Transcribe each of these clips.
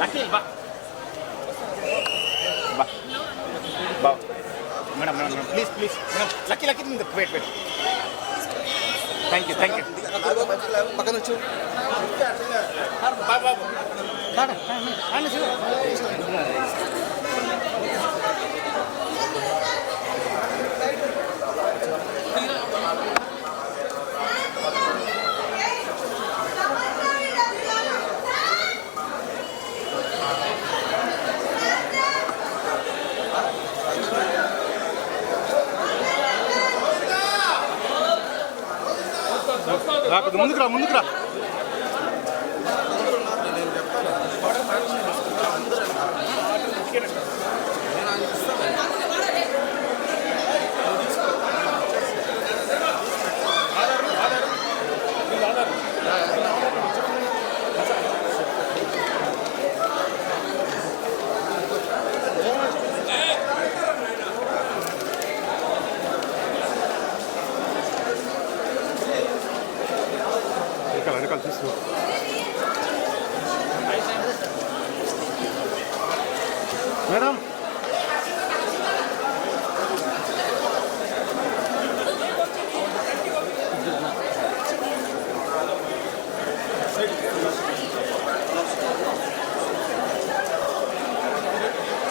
Lucky బా బా బా madam madam madam please please madam lucky lucky wait wait thank you పక్కన వచ్చు బాబా ముందుకు రా వెనకాల తీసుకో మేడం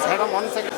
మేడం 1 సెకండ్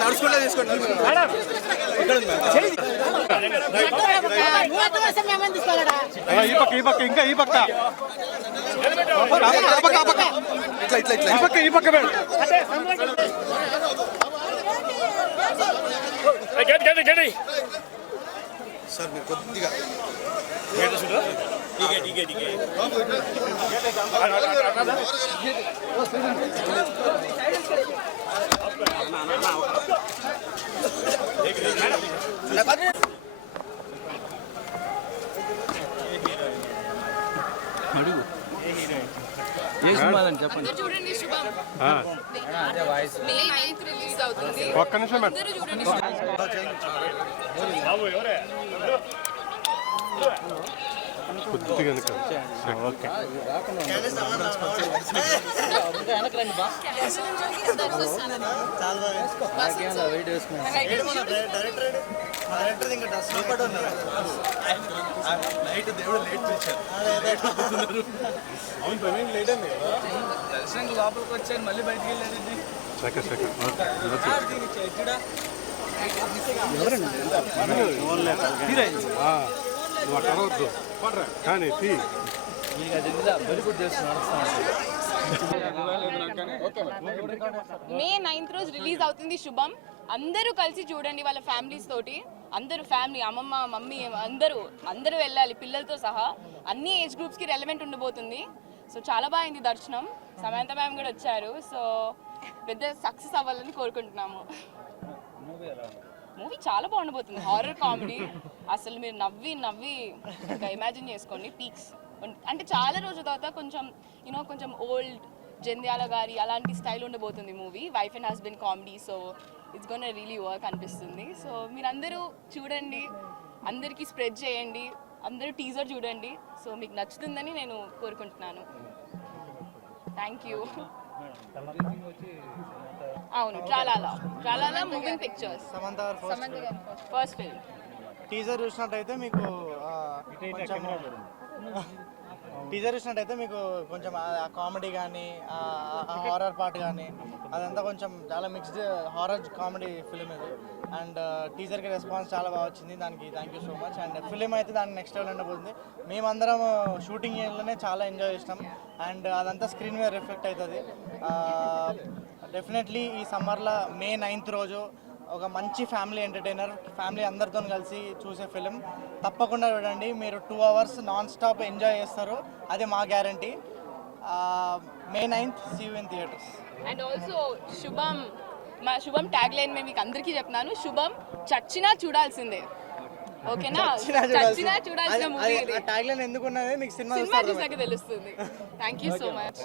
నడుచుకుంటే తీసుకోండి ఈ పక్క ఇంకా ఈ పక్క ఈ పక్క సార్ మీరు కొద్దిగా చెప్పండి ఒక్క నిమిషం కొద్దిగా ఓకే దేవుడు లేట్ దర్శనం లోపలికి వచ్చాను మళ్ళీ బయటికి వెళ్ళేది నువ్వు అట్టవద్దు కానీ ಈಗ ಅದರಿಂದ ವೆರಿ ಗುಡ್ ಡೇಸ್ మే 9th రోజు రిలీజ్ అవుతుంది శుభం. అందరూ కలిసి చూడండి వాళ్ళ ఫ్యామిలీస్ తోటి. అందరూ ఫ్యామిలీ, అమ్మమ్మ, మమ్మీ, అందరూ వెళ్ళాలి పిల్లలతో సహా. అన్ని ఏజ్ గ్రూప్స్కి రెలవెంట్ ఉండబోతుంది. సో చాలా బాగుంది దర్శనం. సమంత మ్యామ్ కూడా వచ్చారు. సో పెద్ద సక్సెస్ అవ్వాలని కోరుకుంటున్నాము. మూవీ చాలా బాగుండబోతుంది. Horror comedy. అసలు మీరు నవ్వి ఇంకా ఇమాజిన్ చేసుకోండి పీక్స్. అంటే చాలా రోజుల తర్వాత కొంచెం కొంచెం ఓల్డ్ జంధ్యాల గారి అలాంటి స్టైల్ ఉండబోతుంది movie. Wife and husband comedy. So it's gonna really work అనిపిస్తుంది. సో మీరందరూ చూడండి, అందరికీ స్ప్రెడ్ చేయండి, అందరూ టీజర్ చూడండి. సో మీకు నచ్చుతుందని నేను కోరుకుంటున్నాను. Thank you. అవును, Tralala Moving Pictures. Samantha first film. Teaser చూసినట్టయితే మీకు కొంచెం ఆ కామెడీ కానీ ఆ హారర్ పార్ట్ కానీ అదంతా కొంచెం చాలా మిక్స్డ్ హారర్ కామెడీ ఫిలిం ఇది. అండ్ టీజర్కి రెస్పాన్స్ చాలా బాగా వచ్చింది. దానికి thank you so much. And film అయితే దాని నెక్స్ట్ లెవెల్ ఉండబోతుంది. మేమందరం షూటింగ్ ఏరియాలోనే చాలా ఎంజాయ్ చేస్తాం. అండ్ అదంతా స్క్రీన్ మీద రిఫ్లెక్ట్ అవుతుంది. డెఫినెట్లీ ఈ సమ్మర్లో మే 9th రోజు ఒక మంచి ఫ్యామిలీ ఎంటర్టైనర్, ఫ్యామిలీ అందరితో కలిసి చూసే ఫిలిం తప్పకుండా చూడండి. మీరు 2 hours నాన్ స్టాప్ ఎంజాయ్ చేస్తారు, అది మా guarantee. May 9th see you in theatres. And also మా శుభం ట్యాగ్ లైన్ మేము మీకు అందరికీ చెప్తున్నాను. శుభం చచ్చినా చూడాల్సిందే. ఓకేనా? చచ్చినా చూడాల్సిన మూవీ ఇది. ట్యాగ్ లైన్ ఎందుకున్నది మీకు సినిమా చూసాక తెలుస్తుంది. Thank you so much.